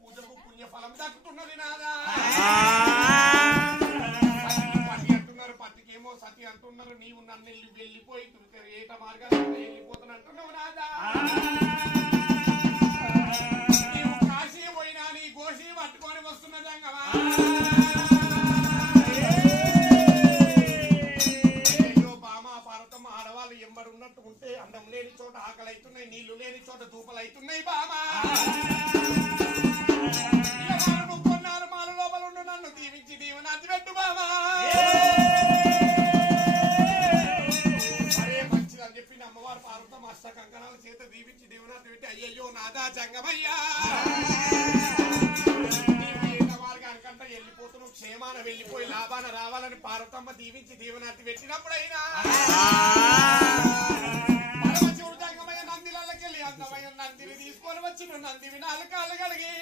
పూజకు పుణ్యఫలం దక్కుతున్నది నాదా. అంటున్నారు పత్తికేమో సతి అంటున్నారు. నీవు నన్ను వెళ్ళిపోయి ఏట మార్గాన్ని వెళ్ళిపోతాను అంటున్నావు నాదా. నీవు కాశీ పోయినా నీ గోషి పట్టుకొని వస్తున్నదంగమా. ఆడవాళ్ళు ఎంబడి ఉన్నట్టు ఉంటే అందం లేని చోట ఆకలి అవుతున్నాయి, నీళ్లు లేని చోట దూపలు అవుతున్నాయి బామా. కొన్నారు మాల లోపల ఉండు నన్ను దీవించి దీవెన అతిపెట్టు బామా. అరే మంచిది అని చెప్పి అమ్మవారు పార్వతమ్మ అష్ట కంకణాల చేత దీవించి దీవెన అతిపెట్టి అయ్యయ్యో నాదా జంగమయ్యా మార్గానికంతా వెళ్ళిపోతున్నావు, క్షేమాన వెళ్ళిపోయి లాభాన రావాలని పార్వతమ్మ దీవించి దీవెనాతి పెట్టినప్పుడైనా పరమశివుడు జంగమయ్య నందిలకెళ్ళి అందమైన నందిని తీసుకొని వచ్చి నందివి 4 కాళ్ళు కడిగి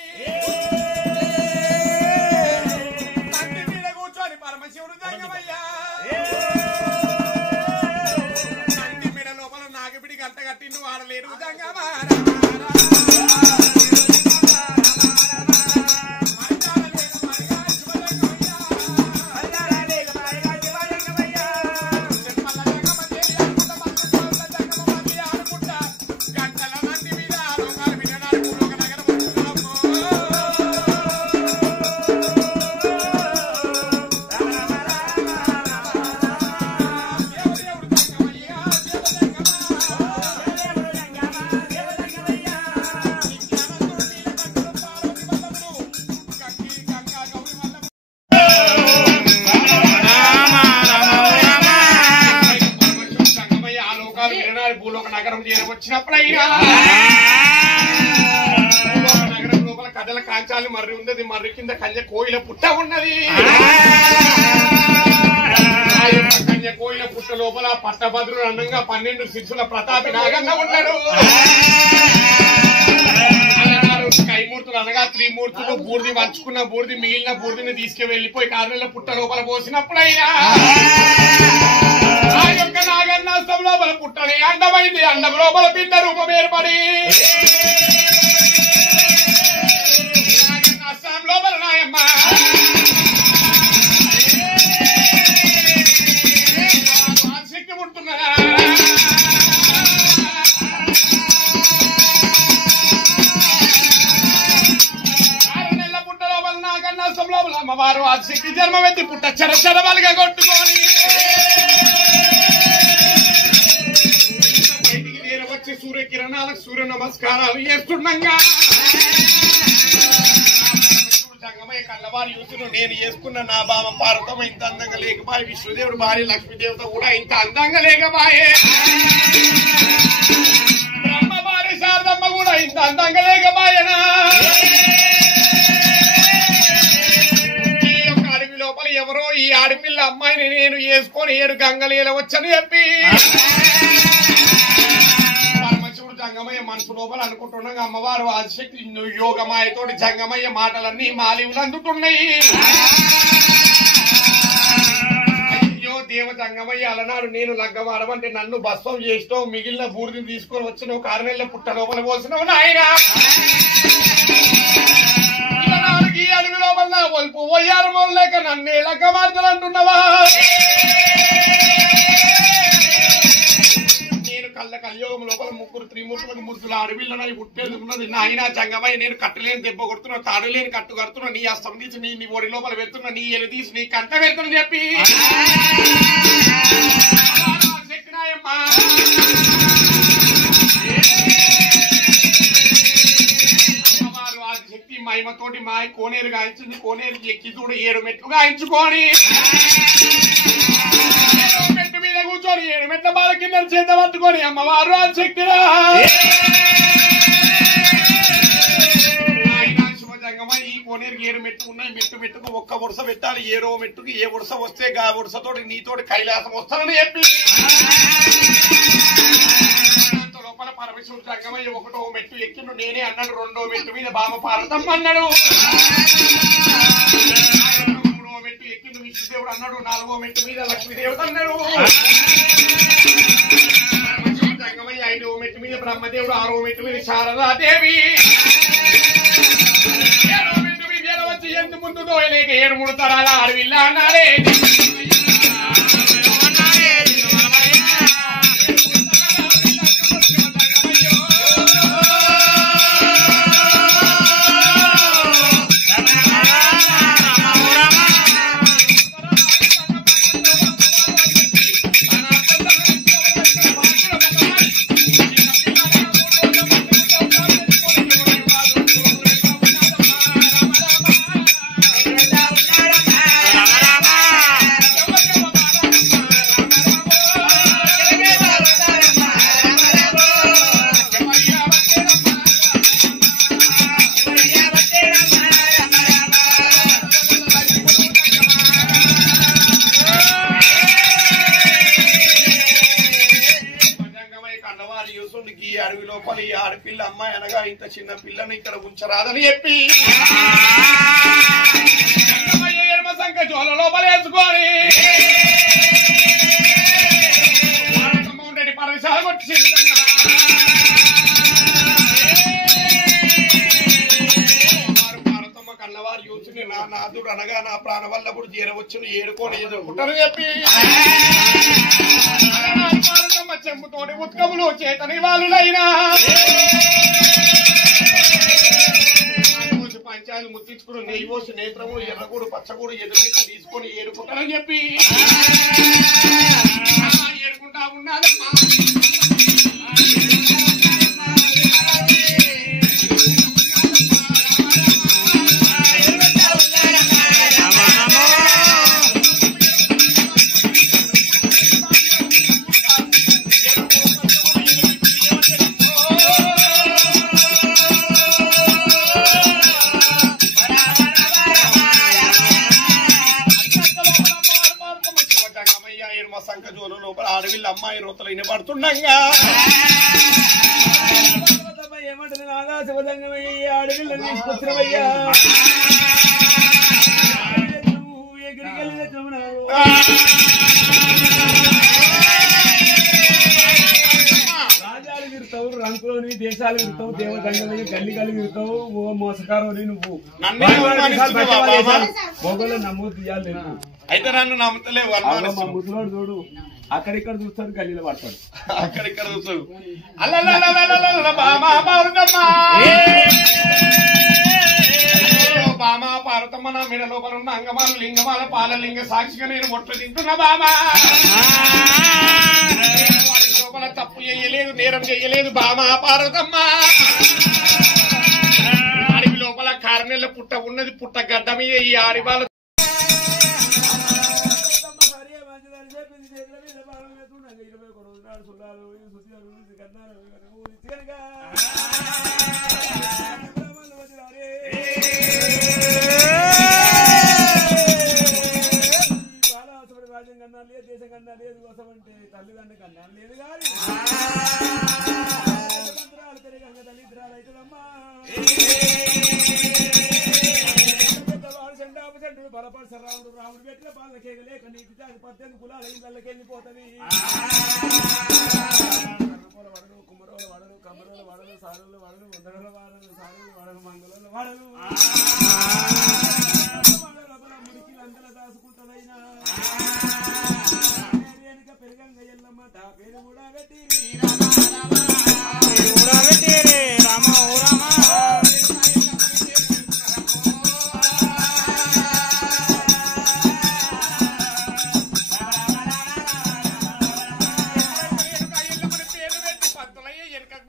నంది మీద కూర్చొని పరమశివుడు జంగమయ్య నంది మీద లోపల నాగపిడి గంట కట్టిండు వాడలేడు జంగమా. వచ్చినప్పుడైనా నగరం లోపల కథల కాంచాలు మర్రి ఉన్నది, మర్రి కింద కన్య కోయిల పుట్ట ఉన్నది. కన్య కోయిల పుట్ట లోపల పట్టభద్రుడు అన్నంగా 12 శిష్యుల ప్రతాపి నాగన్న ఉన్నాడు. కైమూర్తులు అనగా త్రిమూర్తులు బూర్ది వంచుకున్న బూర్ది మిగిలిన బూర్దిని తీసుకువెళ్లిపోయి కారణంలో పుట్ట లోపల పోసినప్పుడైనా ఆ యొక్క నాగన్నాస్తం లోపల పుట్టని అండమైంది. అండం లోపల పిండ రూపం ఏర్పడి నాగన్నాస్తం లోపల నాయమ్మ శక్తి పుడుతున్నదా. 6 నెలల పుట్ట లోపల నాగన్నాస్తం లోపల అమ్మవారు ఆ శక్తి జన్మమెత్తి పుట్ట చెరచెరవలుగా కొట్టుకొని వచ్చి సూర్యకిరణాలకు సూర్య నమస్కారాలు చేస్తుండగా జంగమయ్య కళ్ళవారి యూసులు నేను చేసుకున్న నా బామ పార్వతమ్మ ఇంత అందంగా లేకబాయే, విశ్వదేవుడు భార్య లక్ష్మీదేవత కూడా ఇంత అందంగా లేకబాయే, బ్రహ్మ భార్య శారదమ్మ కూడా ఇంత అందంగా లేకబాయనా. ఈ యొక్క అడవి లోపల ఎవరో ఈ ఆడపిల్ల అమ్మాయిని నేను చేసుకొని 7 గంగలీల వచ్చని చెప్పి జంగమయ్య మనసు లోపల అనుకుంటుండగా అమ్మవారు ఆదిశక్తి యోగమాయతోటి జంగమయ్య మాటలన్నీ మాలివులు అందుతున్నాయి. అయ్యో దేవ జంగమయ్య అలనాడు నేను లగ్గమాడమంటే నన్ను భస్వం చేసినావు, మిగిలిన బూడిని తీసుకొని వచ్చినావు, 6 నెలల పుట్ట లోపల పోసినావు నాయన. ఈ అడవి లోపల ఒలుపు పోయారు లేక నన్ను లగ్గమాడతాను అంటున్నావా. కళ్ళ కళ్యోగం లోపల 3 త్రిమూర్తులకు ముద్దుల అడవిలోనై పుట్టేది ఉన్నది నాయన జంగమయ్య. నేను కట్టలేని దెబ్బ కొడుతున్నా, తాడులేని కట్టు కడుతున్నా, నీ అస్తం తీసి నీ ఒడి లోపల పెడుతున్నా, నీ ఎలు తీసి నీ కంట పెడుతున్నా చెప్పి శక్తినాయమ్మా అమ్మవారు ఆదిశక్తి మహిమతోటి మా కోనేరు గాయించింది. కోనేరుకి ఎక్కి చూడు 7 మెట్లు గాయించుకొని మెట్టు మీద కూర్చొని 7 మెట్ల బాల కింద చేత పట్టుకొని అమ్మవారు ఆదిశక్తిరా శివజంగమ్మ. ఈ కోనేరుకి 7 మెట్లు ఉన్నాయి, మెట్టు మెట్టుకు 1 వరుస పెట్టాలి. 7వ మెట్టుకి ఏ వరుస వస్తే గా వరుసతోటి నీతోటి కైలాసం వస్తానని చెప్పి లోపల పరమేశ్వరుడు జంగమయ్య 1వ మెట్టు ఎక్కిండు నేనే అన్నాడు. 2వ మెట్టు మీద బామ పార్వతమ్మ అన్నాడు. 3వ మెట్టు ఎక్కిండు విష్ణుదేవుడు అన్నాడు. 4వ మెట్టు మీద లక్ష్మీదేవత అన్నాడు. జంగమయ్య 5వ మెట్టు మీద బ్రహ్మదేవుడు, 6వ మెట్టు మీద శారదాదేవి. ఇక 7 తరాల అడవిల్ల అన్నారే అడవి లోపల ఈ ఆడపిల్ల అమ్మాయి అనగా ఇంత చిన్న పిల్లని ఇక్కడ ఉంచరాదని చెప్పి ఎడమ సంఖ్య జోల లోపల వేసుకొని ఉండేది పరవిశాలు కొట్టి భారతమ్మ కన్నవారు యూసుని నా నాదుడు అనగా నా ప్రాణ వల్ల కూడా చేరవచ్చును ఏడుకొని ఎదుర్కొంటారని చెప్పి చెంపుతోటి ఉత్కములు చేతని వాళ్ళైనా పంచాయలు ముత్తించుకుని నెయ్యి పోసి నేత్రము ఎర్రగూడు పచ్చగూడు ఎదురు తీసుకొని ఏడుకుంటారని చెప్పి ఏడుకుంటా ఉన్నాదమ్మా అడవిలో అమ్మాయి రోతలు వినపడుతుండగా ఏమంటుంది నాదా శివదంగమయ్య అడవిలో తీసుకొచ్చినవయ్యా ఎక్కడికి వెళ్ళి రాజాలు తిరుగుతావు రంకులోని దేశాలు తిరుగుతావు దేవదంగలి గల్లి గల్లి తిరుగుతావు ఓ మోసకారు నువ్వు మొగలు నమ్మో తీయాలి అయితే నన్ను నమ్మతలేవు మా ముసలోడు చూడు అక్కడిక్కడ చూస్తాడు గల్లీలో పడతాడు అక్కడిక్కడ చూస్తాడు బామా పార్వతమ్మ నా మీద లోపల ఉన్న అంగమాల లింగమాల పాలలింగ సాక్షిగా నేను మొట్ట తింటున్నా బామా లోపల తప్పు చేయలేదు నేరం చేయలేదు బామా పార్వతమ్మ అడవి లోపల కారణెల పుట్ట ఉన్నది పుట్ట గడ్డ మీద ఈ ఆరిబాల దేశం కన్నా లేదు కోసం అంటే తల్లిదండ్రుల కన్నా లేదు కానీ తల్లిదండ్రులు అవుతుందమ్మా చెండాపుడు బలపరచ రాముడు రాముడు పెట్టిన బాలకే లేక నీకు 18 కులాల ఇళ్ళకి వెళ్ళిపోతుంది వడలు కుమ్మరోలు వడలు కమ్మరోలు వడలు సారులు వడలు ఉదరల వాడలు సారులు వడలు మంగళలు వడలు మురికి అందరూ దాచుకుంటుందైనా పెరుగంగా ఎల్లమ్మ తా పేరు కూడా పెట్టి రామ రామ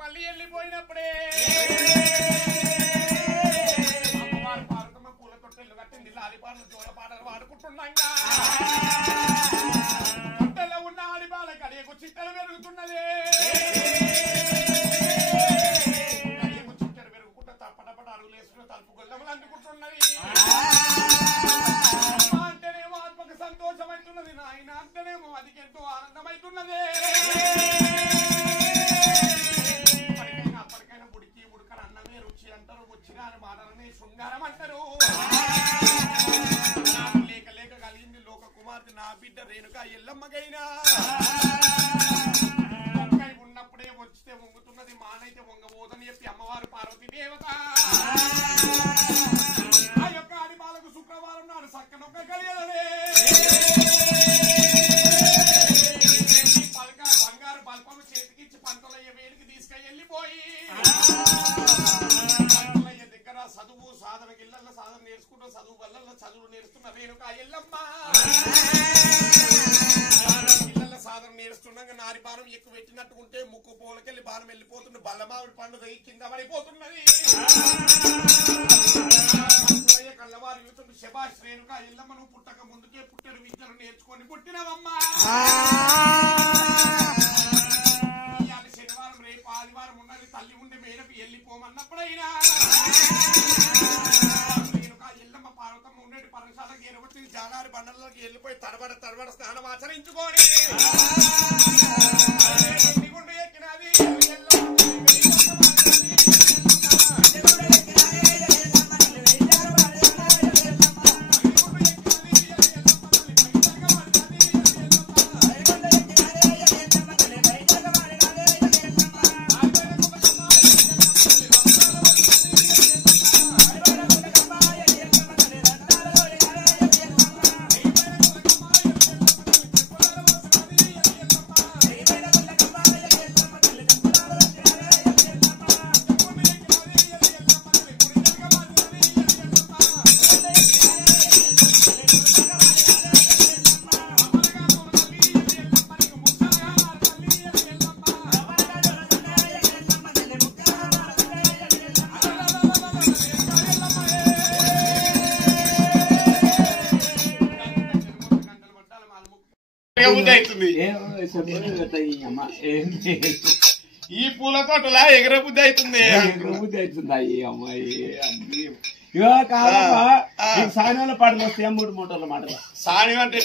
మళ్ళీ వెళ్ళిపోయినప్పుడే అమ్మవారి పార్వతమ్మ పూల తొట్టెలు కట్టింది లాలిపాటలు జోల పాటలు పాడుకుంటున్నాగా తొట్టెలో ఉన్న ఆడిపాల కడియకు చిట్టలు పెరుగుతున్నది కడియకు చిట్టలు పెరుగుకుంటా తప్పటపట అరుగులేసుకున్న తలుపు గొల్లములు అందుకుంటున్నది అంటేనేమో ఆత్మకు సంతోషమైతున్నది నాయన అంటేనేమో అది ఎంతో ఆనందమైతున్నది శృంగారం అంటారు లేక లేక కలిగింది లోక కుమార్తె నా బిడ్డ రేణుక ఎల్లమ్మగైనా ఉన్నప్పుడే వచ్చితే వంగుతున్నది మానైతే వంగబోదని చెప్పి అమ్మవారు పార్వతీ దేవత ఆ యొక్క ఆదిబాలకు శుక్రవారం నాడు సక్కనొక్క కలియలే పలక బంగారు బల్పము చేతికిచ్చి పంతులయ్య వేడికి తీసుకెళ్ళిపోయి పంతులయ్య దగ్గర చదువు సాధన ఇళ్ళ సాధన నేర్చుకుంటూ చదువు వల్ల చదువు నేర్చుకున్న రేణుక ఎల్లమ్మ ఇళ్ళ సాధన నేర్చుకుండగా నారి బాణం ఎక్కువ పెట్టినట్టు ఉంటే ముక్కు పోలకెళ్ళి బాణం వెళ్ళిపోతుంది బల్లమావిడి పండుగ కింద పడిపోతున్నది కళ్ళవారు యువతుడు శభాష్ రేణుక ఎల్లమ్మ నువ్వు పుట్టక ముందుకే పుట్టెడు విద్యలు నేర్చుకొని పుట్టినవమ్మా ఇవాళ శనివారం రేపు ఆదివారం ఉన్నది తల్లి ఉండి మేడకు వెళ్ళిపోమన్నప్పుడైనా రేణుక ఎల్లమ్మ పార్వతమ్మ ఉండేటి పరశాలకి ఎరవచ్చి జానారి బండలకి వెళ్ళిపోయి తడబడ స్నానం ఆచరించుకొని ఎక్కినది ఈ పూల తోటలా ఎగర బుద్ధి అవుతుంది అమ్మాయి ఇగో కాదమ్మా సాయనాల పాటలు వస్తాయా మూడు మూటల మాటలు సాయం అంటే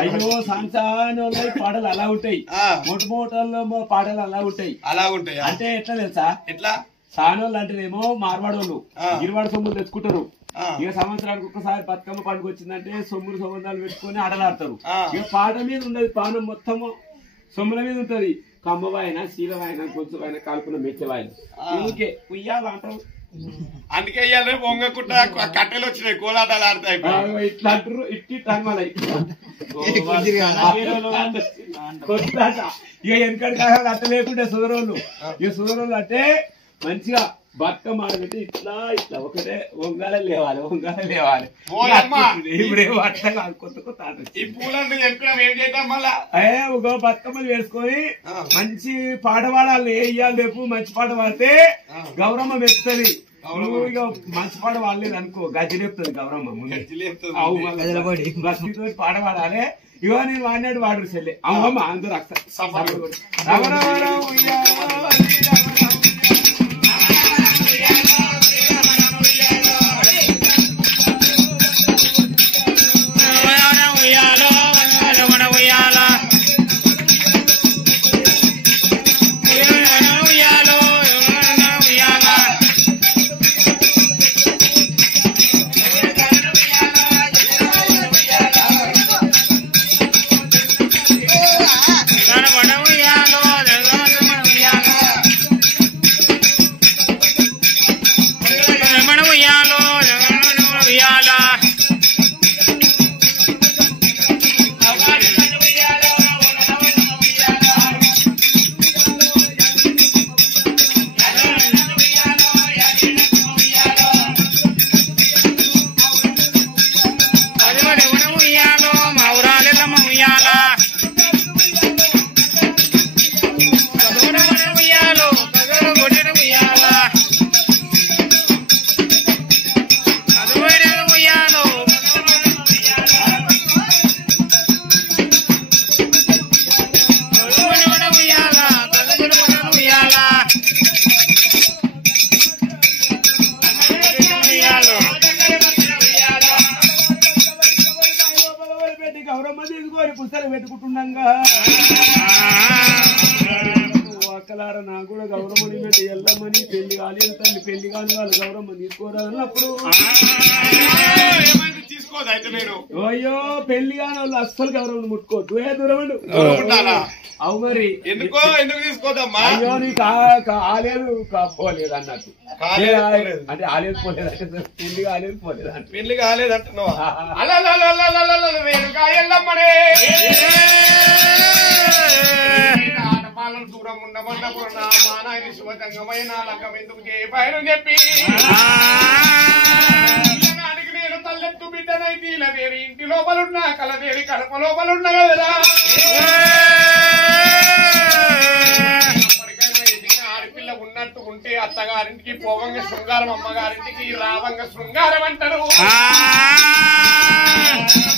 అయ్యో సాయనాల పాటలు అలా ఉంటాయి మూడు మూటల్లో పాటలు అలా ఉంటాయి అంటే ఎట్లా తెలుసా ఎట్లా సాయనోళ్ళు అంటేనేమో మార్వాడోళ్ళు గిరివాడ సొమ్ములు తెచ్చుకుంటారు ఇక సంవత్సరానికి ఒక్కసారి బతుకమ్మ పండుగ వచ్చిందంటే సొమ్ములు సంబంధాలు పెట్టుకుని ఆటలాడతారు ఇక పాట మీద ఉండదు పానం మొత్తము సొమ్ముల మీద ఉంటది కమ్మవాయన శీలవాయన కొంచెం కాల్పున మెచ్చవాయన ఊరికే ఉయ్యాలంటారు అందుకే ఇవాళ వంగకుట్ట కట్టెలు వచ్చినాయి కోలాటాలు ఆడతాయి ఇట్లా అంటారు ఇక వెనకటి అట్ట లేకుంటే సుదరోళ్ళు ఇక సుదరోళ్ళు అంటే మంచిగా బతుకమ్మ ఆడబెట్టి ఇట్లా ఒకటే వంగాల లేవాలి ఇప్పుడేమో అట్లా కాదు కొత్త ఆట ఈ పూలంటే చెప్పినాం ఏం చేద్దాం మళ్ళా ఒక బతుకమ్మలు వేసుకొని మంచి పాట పాడాలి ఏ ఇయ్యాలి రేపు మంచి పాట పాడితే గౌరమ్మ మెచ్చుతుంది నువ్వు ఇక మంచి పాట పాడలేదు అనుకో గజ్జి లేపుతుంది గౌరమ్మ ముందు భక్తితో పాట పాడాలి ఇగో నేను వాడినాడు వాడు చెల్లి అమ్మమ్మ అందరూ పెట్టుకుంటుండగా అక్కలారా నాకు కూడా గౌరమ్మని పెట్టి వెళ్ళమని పెళ్లి కాలేదు తల్లి పెళ్లి కాని వాళ్ళు గౌరమ్మ తీసుకోరాదన్నప్పుడు అయితే నేను అయ్యో పెళ్లి కాని వాళ్ళు అస్సలు గౌరవం ముట్టుకోవద్దు. దూరం ఉండాలా? అవు మరి ఎందుకు తీసుకోదమ్మా? అయ్యో నీకు ఆలేదు పోలేదు అన్నట్టు. అంటే ఆలేదు పోలేదు అంటే పెళ్లి కాలేదు పోలేదు అంటే పెళ్లి కాలేదంటున్నావా? రేణుకాయల్లమ్మడే ఆటపాలను దూరం ఉండమన్నప్పుడు నా మానాయన శుభతంగమైన లంకం ఎందుకు చేయను చెప్పి నాటికి నేను తల్లెత్తు బిడ్డనైతే ఇలాదేవి ఇంటి లోపలున్నా కలదేవి కడప లోపలున్నా కదా. ఆడపిల్ల ఉన్నట్టు ఉంటే అత్తగారింటికి పోవంగ శృంగారం, అమ్మగారింటికి రావంగ శృంగారం అంటారు.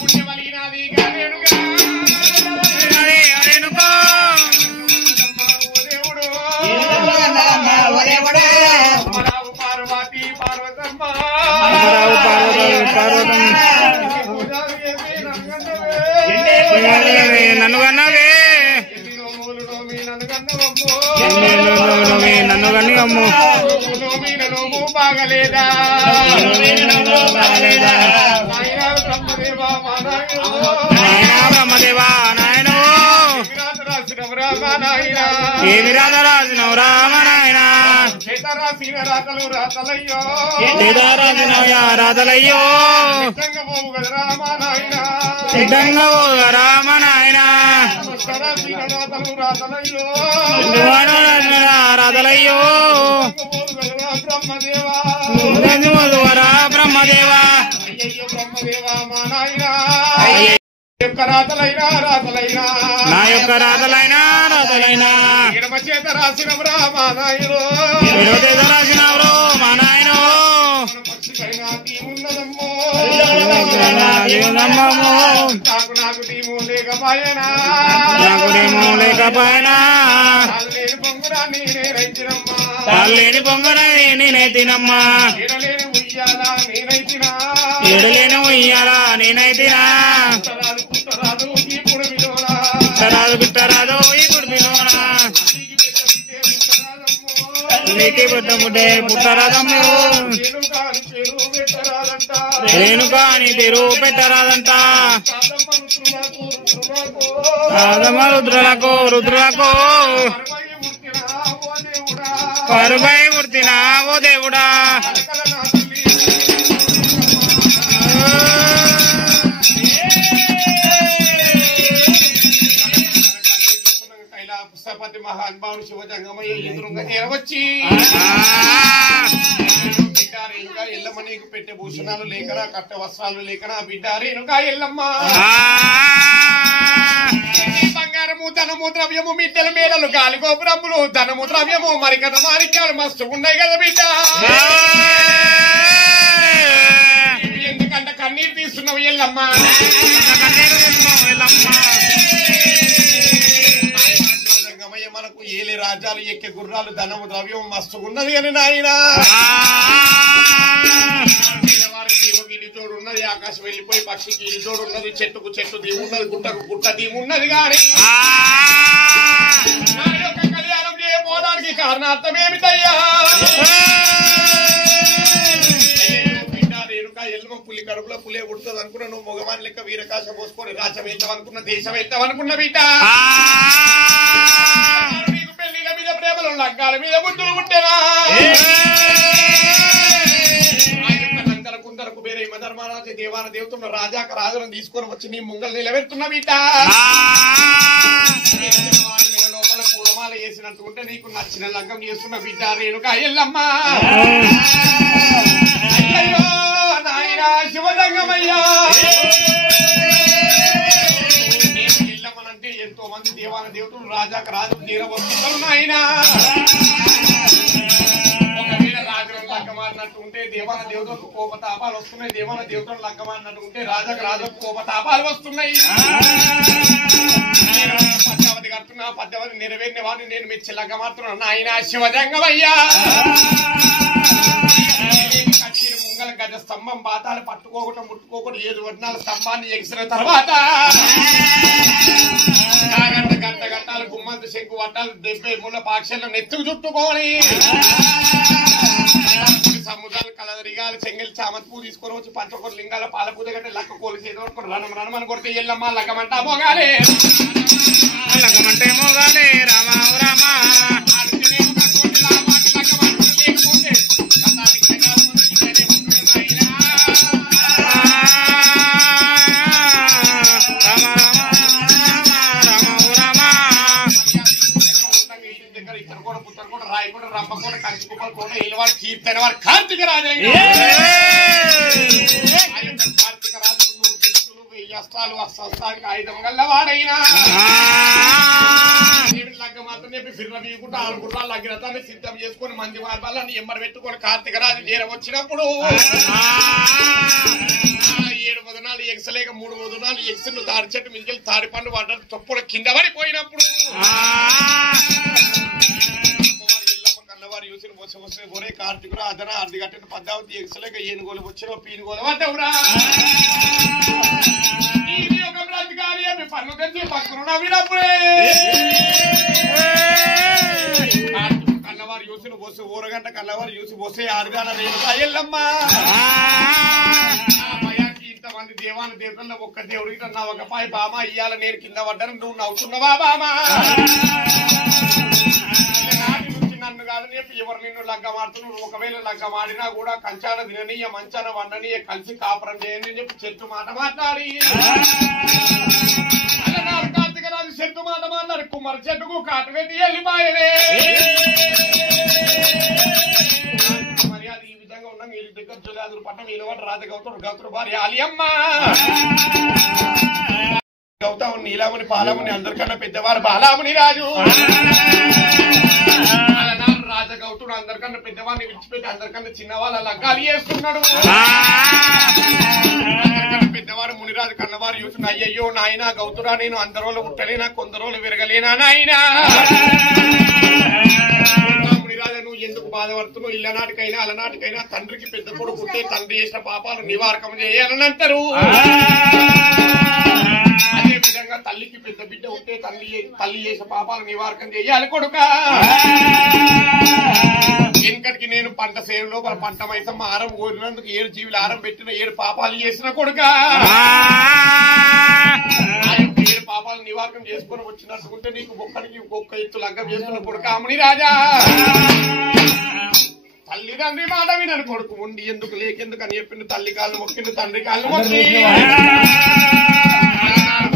పుణ్యమలినాది పార్వతి పార్వతమ్మ నన్ను కన్నావే నన్ను కన్ని అమ్ము బాగలేదా బ్రహ్మదేవా నాయన ఏమి రాధ రాజునవు రామ నాయన రాసిన రాతలు రాతలయ్యో రాతలయ్యో సిద్ధంగా రామ నాయన రాతలయ్యో బ్రహ్మదేవా నా యొక్క రాతలైనా ఎడమ చేత రాసిన రామానాయుడు రాసినవరు మా నాయన నాకు టీము లేకపోయినా పొంగురాన్ని నేనైతినమ్మా తల్లేని పొంగన నేనైతినమ్మా నేనైతినా ఉయ్యాలా నేనైతినా పుట్టరాదు ఇప్పుడు నీటి పుట్టముట్టే పుట్టరాదమ్ము నేను కాని తెరు పెట్టరాదంట రుద్రులకు పరుపై మూర్తినా ఓ దేవుడా పుస్తపతి మహానుభావుడు శివజంగమయ్య ఎదురుగా చేరవచ్చి బిడ్డారేనుగా ఎల్లమ్మ నీకు పెట్టే భూషణాలు లేకనా కట్ట వస్త్రాలు లేకనా బిడ్డారేనుగా ఎల్లమ్మ బంగారము ధనము ద్రవ్యము మిట్టెల మేడలు గాలి గోపురములు ధనము ద్రవ్యము మరి కదా మారికాలు మస్తు ఉన్నాయి కదా బిడ్డ. ఎందుకంటే కన్నీరు తీస్తున్నావు ఎల్లమ్మ మనకు ఏలే రాజ్యాలు ఎక్కే గుర్రాలు ధనము ద్రవ్యం మస్తు ఉన్నది అని నాయన వారికి తోడు ఉన్నది ఆకాశం వెళ్ళిపోయి పక్షికి తోడు ఉన్నది చెట్టుకు చెట్టు దీవు ఉన్నది గుట్టకు గుట్ట దీవు ఉన్నది కానీ నా యొక్క కళ్యాణం చేయకపోవడానికి కారణార్థం ఏమిటయ్యా? ఎల్మ పులి కడుపులో పులే ఉడుతుంది అనుకున్నా నువ్వు మగవాని లెక్క వీరకాశ పోసుకొని రాజ్యం వెళ్తాం అనుకున్న దేశం వెళ్తాం అనుకున్న బిడ్డ నీకు పెళ్లిల మీద ప్రేమలు లగ్గాల మీద బుద్ధులు పుట్టేనా? నందర కుందరకు వేరే మధర్మరాజు దేవాన దేవతను రాజాక రాజులను తీసుకొని వచ్చి నీ ముంగలు నిలబెడుతున్న బిడ్డ లోపల పూలమాల వేసినట్టు ఉంటే నీకు నచ్చిన లంగం చేస్తున్న బిడ్డ రేణుకా ఎల్లమ్మ. అయ్యో నాయనా శివజంగమయ్యా ఎల్లమ్మనంటే ఎంతో మంది దేవాన దేవతలు రాజాక రాజులు తీరవస్తున్నారు నాయనా. ఒకవేళ రాజులను లగ్గమారినట్టు ఉంటే దేవాన దేవతలకు కోపతాపాలు వస్తున్నాయి, దేవాన దేవతలను లగ్గమారినట్టు ఉంటే రాజాక రాజులకు కోపతాపాలు వస్తున్నాయి. పద్మావతి కడుతున్నా పద్మావతి నెరవేరిన వాడిని నేను మెచ్చి లగ్గమారుతున్నా నాయనా శివజంగమయ్యా. ముంగల గజ స్తంభం బాతాలు పట్టుకోకుండా ముట్టుకోకుండా 7 వడ్నాల స్తంభాన్ని ఎగిసిన తర్వాత గంట గంటాలు గుమ్మంత శంకు వట్టాలు 70 మూల పాక్షలను నెత్తుకు చుట్టుకొని సముద్రాలు కల రిగాలు చెంగలి చామంతి పువ్వు తీసుకొని వచ్చి పంచకొర లింగాల పాల పూజ కంటే లక్క కోలు చేసి రణమని కొడితే ఎల్లమ్మ లగ్గమంటా మోగాలే లగ్గమంటే మోగాలే రామ రామ రంపకోట కంచుకోట కోట ఇలవాడు కీర్తన వాడు కార్తీక రాజే కార్తీక రాజు అస్త్రాలు అస్త్రానికి ఆయుధం గల్లవాడైనా లగ్గ మాత్రం చెప్పి ఫిర్ర వీయకుండా 6 గుర్రాలు లగ్గిరతాన్ని సిద్ధం చేసుకుని మంది మార్గాలని ఎమ్మడి పెట్టుకుని కార్తీక రాజు చేర వచ్చినప్పుడు 7 వదనాలు ఎగసలేక 3 వదనాలు ఎగసిను తాడి చెట్టు మించి తాడి పండు పడ్డారు తొప్పుడు కింద పడిపోయినప్పుడు యూసిన బొస వస్తే ఒరే కార్తీకుడు అదన అర్ధగంట పద్మావతి ఎగసలేక ఏనుగోలు వచ్చిన పీనుగోలు వద్దవురా పన్ను తెచ్చి పక్కన వినప్పుడే కన్నవారు యూసిన బొస్సు ఊరగంట కన్నవారు యూసి బొసే ఆరుగాన రేణుగా ఎల్లమ్మ ఇంతమంది దేవాన్ని దేవతల్లో ఒక్క దేవుడికి నా ఒక పాయి బామ ఇయ్యాల నేను కింద పడ్డాను నువ్వు నవ్వుతున్నావా బామా నన్ను కాదని చెప్పి ఎవరు నిన్ను లగ్గం ఆడుతున్నావు ఒకవేళ లగ్గం ఆడినా కూడా కంచాన తిననీయ మంచాన వండనీయ కలిసి కాపురం చేయని అని చెప్పి చెట్టు మాట మాట్లాడి కార్తీక రాజు చెట్టు మాట మాట్లాడి కుమ్మరి చెట్టుకు కాటు పెట్టి వెళ్ళిపోయే మరి అది ఈ విధంగా ఉన్నాం వీరి దగ్గర జులాదురు పట్టణం వీళ్ళవాడు రాజగౌతుడు గౌతుడు భార్య అలియమ్మ గౌతముని నీలాముని పాలముని అందరికన్నా పెద్దవారు బాలాముని రాజు రాజగౌతుడు అందరికన్నా పెద్దవాడిని విడిచిపెట్టి అందరికన్నా చిన్నవాళ్ళ లగ్గాలు చేస్తున్నాడు పెద్దవారు మునిరాజు కన్నవారు చూసిన అయ్యయ్యో నాయన గౌతుడా నేను అందరోళ్ళు పుట్టలేనా కొందరోళ్ళు విరగలేనా నాయన మునిరాజు నువ్వు ఎందుకు బాధపడుతున్నావు ఇల్లనాటికైనా అలనాటికైనా తండ్రికి పెద్ద కొడుకు పుట్టే తండ్రి చేసిన పాపాలు నివారకం చేయాలని అంటారు అదే విధంగా తల్లికి పెద్ద బిడ్డ ఉంటే తల్లి చేసే పాపాలు నివారకం చేయాలి కొడుక వెనకటికి నేను పంట సేను లోపల పంట మైసమ్మ ఆరం కోరినందుకు 7 జీవులు ఆరం పెట్టిన 7 పాపాలు చేసిన కొడుక 7 పాపాలు నివారకం చేసుకుని వచ్చినట్టుకుంటే నీకు ఒక్కడికి ఒక్క ఎత్తు లగ్గం చేస్తున్న కొడుక అమ్మని రాజా తల్లిదండ్రి మాట వినను కొడుకు ఉండి ఎందుకు లేకెందుకు అని చెప్పిండు తల్లి కాళ్ళు మొక్కిండు తండ్రి కాళ్ళు మొక్కి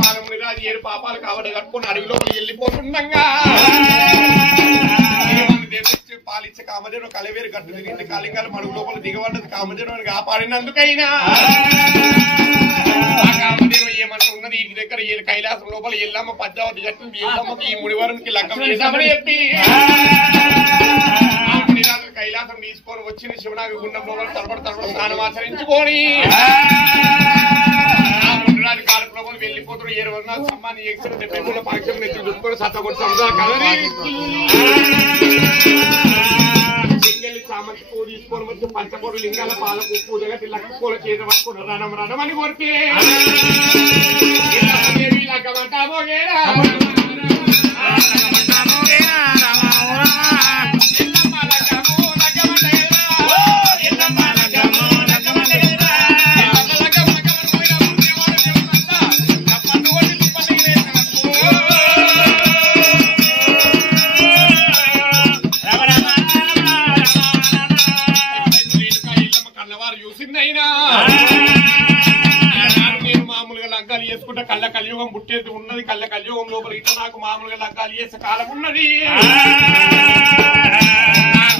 బాలముని రాజు 7 పాపాలు కావడ కట్టుకుని అడవిలో వెళ్ళిపోతుండగా పాలిచ్చే కామధేను కలవేరు గట్టు తిరిగింది కాలింగాలు మడుగు లోపల దిగబడ్డది కామధేను కాపాడినందుకైనా ఆ కామధేను ఏమంటూ ఉన్నది ఇంటి దగ్గర కైలాసం లోపల ఎల్లమ్మ పద్మావతి జట్టు ఎల్లమ్మకి ఈ మునివరునికి లగ్గం చేశామని చెప్పి కైలాసం తీసుకొని వచ్చిన శివనాగ గుండం లోపల తరబడి స్నానం ఆచరించుకొని రాజు కార్యక్రమాలు వెళ్ళిపోతున్నారు 7 వందల సమ్మాన్ని ఎక్స్ట్రా 70 పరీక్షలు నెత్తి దుక్కుని సత్తగొట్టి చెంగెల్లి చామంతి పువ్వు తీసుకొని వచ్చి పంచకోడు లింగాల పాలకు పూజ కట్టి లక్క పూల చేత పట్టుకుని రణం అని కొరితే లగ్గమంటా మోగేరా నేను మామూలుగా లగ్గాలు చేసుకుంటే కళ్ళ కలియుగం పుట్టేది ఉన్నది కళ్ళ కలియుగం లోపల ఇట్లా నాకు మామూలుగా లగ్గాలు చేసే కాలం ఉన్నది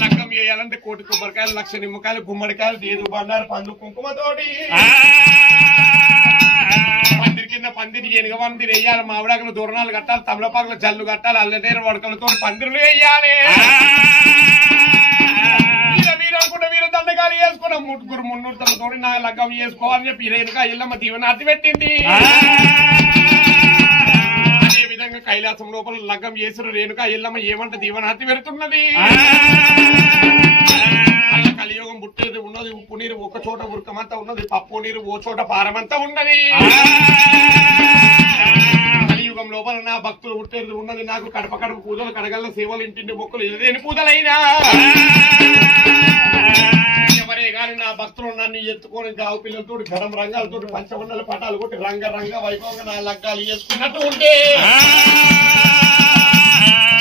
లగ్గం చేయాలంటే 1 కోటి కొబ్బరికాయలు 1,00,000 నిమ్మకాయలు గుమ్మడికాయలు దేదు బండారు పండు కుంకుమతోటి పందిరి కింద పందిరి ఎనుగ పందిరి వేయాలి మామిడాకులు దూరణాలు కట్టాలి తమలపాకులు జల్లు కట్టాలి అల్లదేరు వడకలతో పందిరులు వేయాలి వీరు దండకాలు చేసుకున్నాం 3 తలతోటి నా లగ్గం చేసుకోవాలని చెప్పి రేణుగా ఎల్లమ్మ దీవెనార్తి పెట్టింది అదే విధంగా కైలాసం లోపల లగ్గం చేసిన రేణుగా ఎల్లమ్మ ఏమంటే దీవెనార్తి పెడుతున్నది కలియుగం పుట్టేది ఉన్నది ఉప్పు నీరు ఒక చోట ఉరకమంతా ఉన్నది పప్పు నీరు ఓ చోట పారమంతా ఉన్నది కలియుగం లోపల నా భక్తులు పుట్టేది ఉన్నది నాకు కడప పూజలు కడగల్ల సేవలు ఇంటింటి మొక్కలు ఎదురేని పూజలైనా ఎవరే గాని నా భక్తులు నన్ను ఎత్తుకొని గావు పిల్లలతో గరం రంగాలతో పంచమండల పటాలు కొట్టి రంగ వైభవంగా నా లగ్గాలు చేసుకున్నట్టు ఉంటే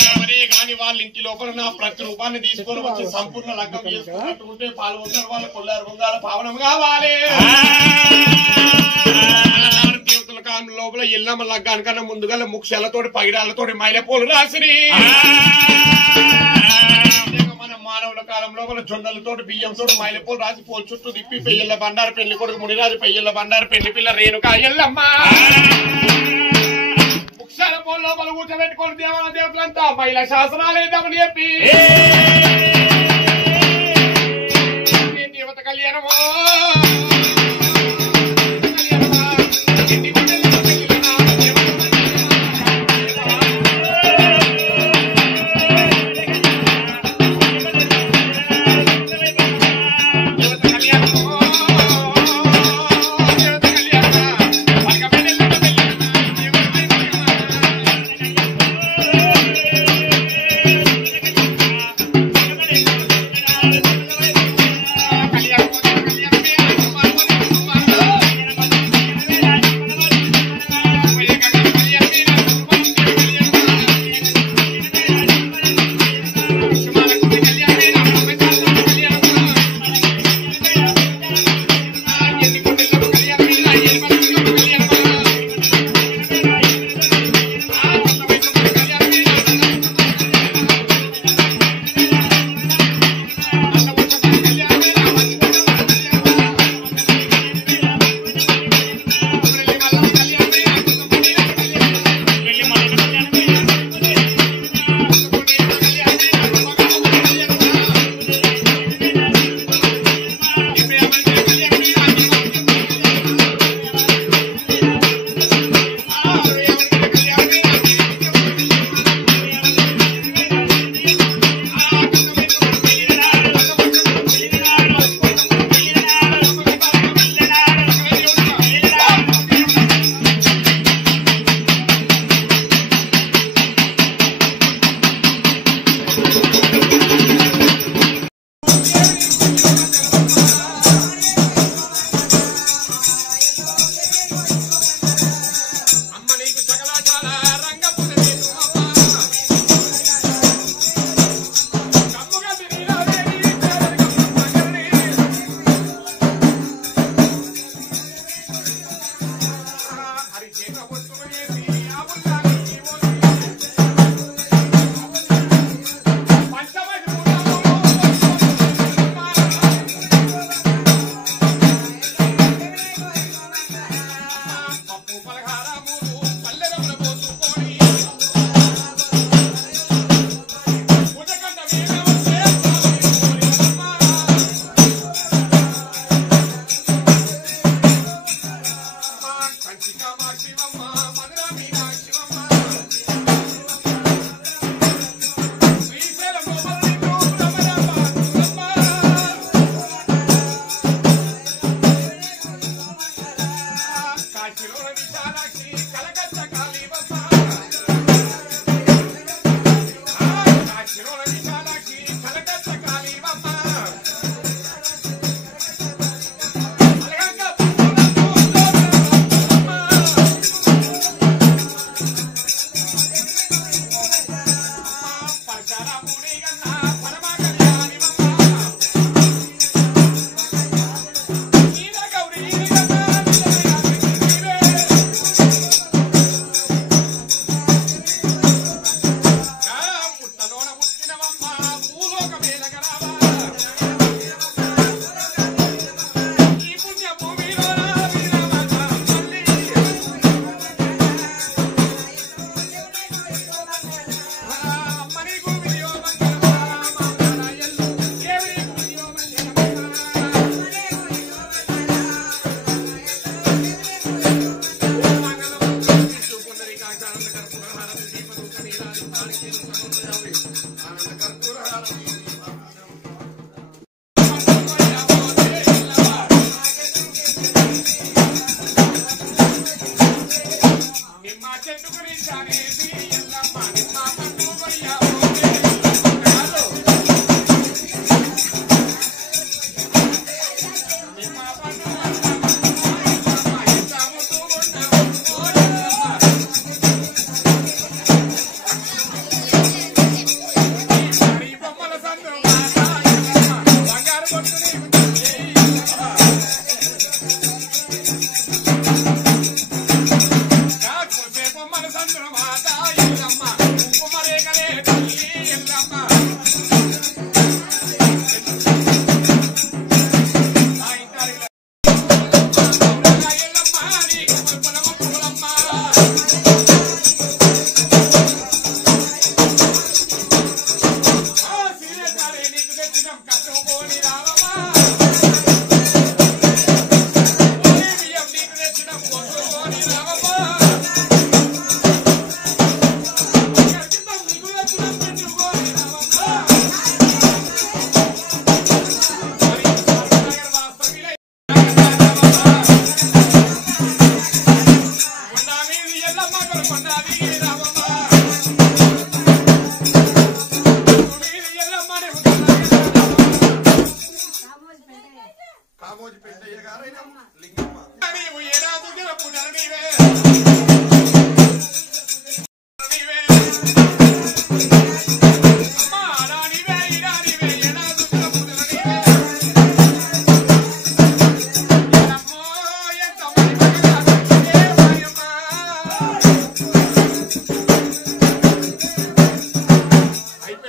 ఎవరే గాని వాళ్ళ ఇంటి లోపల నా ప్రతి రూపాన్ని తీసుకొని వచ్చి సంపూర్ణ లగ్గం చేసుకున్నట్టు ఉంటే పాల్గొన్నారు వాళ్ళ కొల్లారు బొంగాల పావనం కావాలి. దేవతల కాలం లోపల ఎల్లమ్మ లగ్గానికన్నా ముందుగా ముక్షలతోటి పగిడాలతోటి మైలపూలు రాసిరి. మన మానవుల కాలం లోపల జొన్నలతోటి బియ్యంతో మైలపూలు రాసి పోల్ చుట్టూ తిప్పి పెయ్యల బండారు పెళ్లి కొడుకు మునిరాజు పెయ్యల బండారు పెళ్లి పిల్ల రేణుక ఎల్లమ్మ ముక్షల పోల్ లోపల కూర్చోబెట్టుకొని దేవతలంతా మహిళా శాసనాలు వేద్దామని చెప్పి దేవత కళ్యాణమో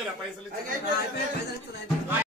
అయిపోయినా పైసలు ఇచ్చి